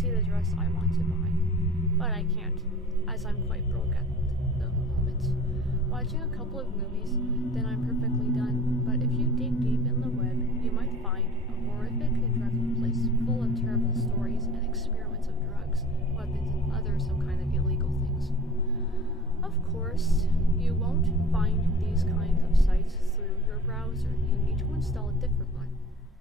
see the dress I want to buy. But I can't, as I'm quite broke at the moment. Watching a couple of movies, then I'm perfectly done. But if you dig deep in the web, you might find a horrific and dreadful place full of terrible stories and experiments of drugs, weapons, and other some kind of illegal things. Of course, you won't find these kind of sites through your browser. You need to install a different one.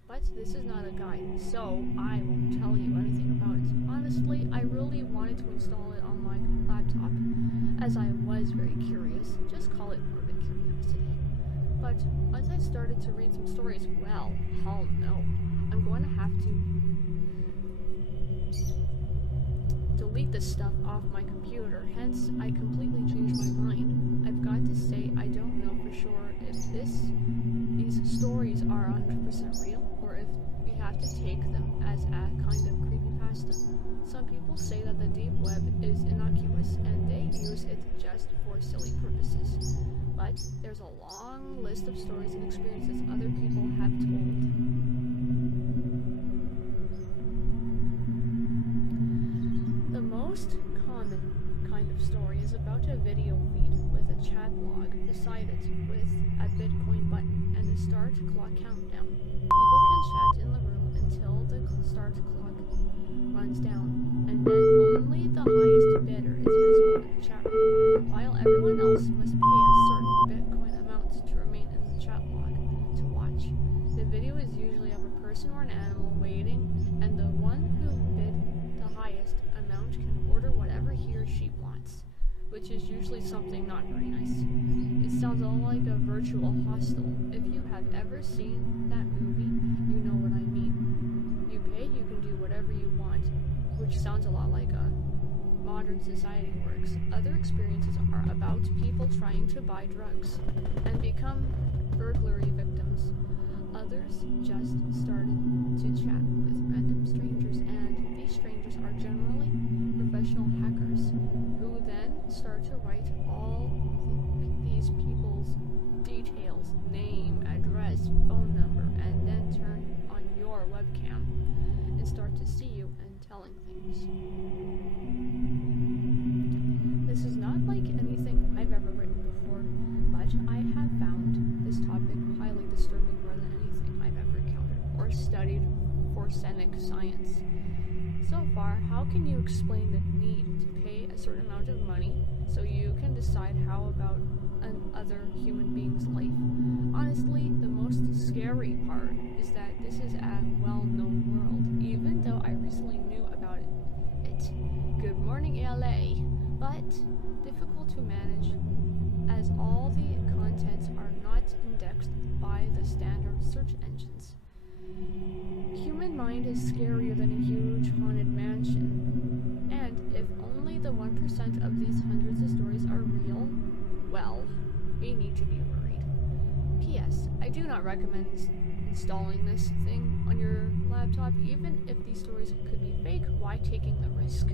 But this is not a guide, so I won't tell you anything about it. Honestly, I really wanted to install it on my laptop, as I was very curious. Just call it morbid curiosity. But once I started to read some stories, well, hell no. I'm going to have to delete this stuff off my computer, hence I completely changed my mind. I've got to say, I don't know for sure if these stories are 100% real, or if we have to take them as a kind of creepypasta. Some people say that the deep web is innocuous, and they use it just for silly purposes. But there's a long list of stories and experiences other people have told. The most common kind of story is about a video feed with a chat log beside it with a Bitcoin button and a start clock countdown. People can chat in the room until the start clock runs down, and then only the highest bidder is visible in the chat room, while everyone else must pay a certain Bitcoin amount to remain in the chat log to watch. The video is usually of a person or an animal waiting, and the one who bid the highest amount can order whatever he or she wants, which is usually something not very nice. It sounds all like a virtual hostel. If you have ever seen that movie, you know what I mean. You pay, you can do whatever you want, which sounds a lot like a modern society works. Other experiences are about people trying to buy drugs and become burglary victims. Others just started to chat with random strangers, and these strangers are generally professional hackers who then start to write all these people's details, name, address, phone number, and then turn on your webcam and start to see you and telling things. This is not like anything I've ever written before, but I have found this topic highly disturbing more than anything I've ever encountered or studied for scenic science. So far, how can you explain the need to pay a certain amount of money so you can decide how about another human being's life? Honestly, the most scary part is that this is a well-known world, even though I recently knew about it. Good morning, LA, but difficult to manage as all the contents are not indexed by the standard search engines. Human mind is scarier than a huge haunted mansion, and if only the 1% of these hundreds of stories are real, well, we need to be worried. P.S. I do not recommend installing this thing on your laptop, even if these stories could be fake. Why taking the risk?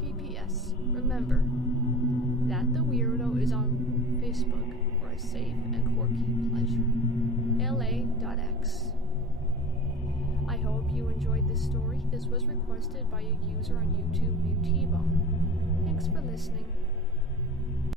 P.P.S. Remember that the weirdo is on Facebook for a safe and quirky pleasure. LA.x. I hope you enjoyed this story. This was requested by a user on YouTube named T-Bone. Thanks for listening.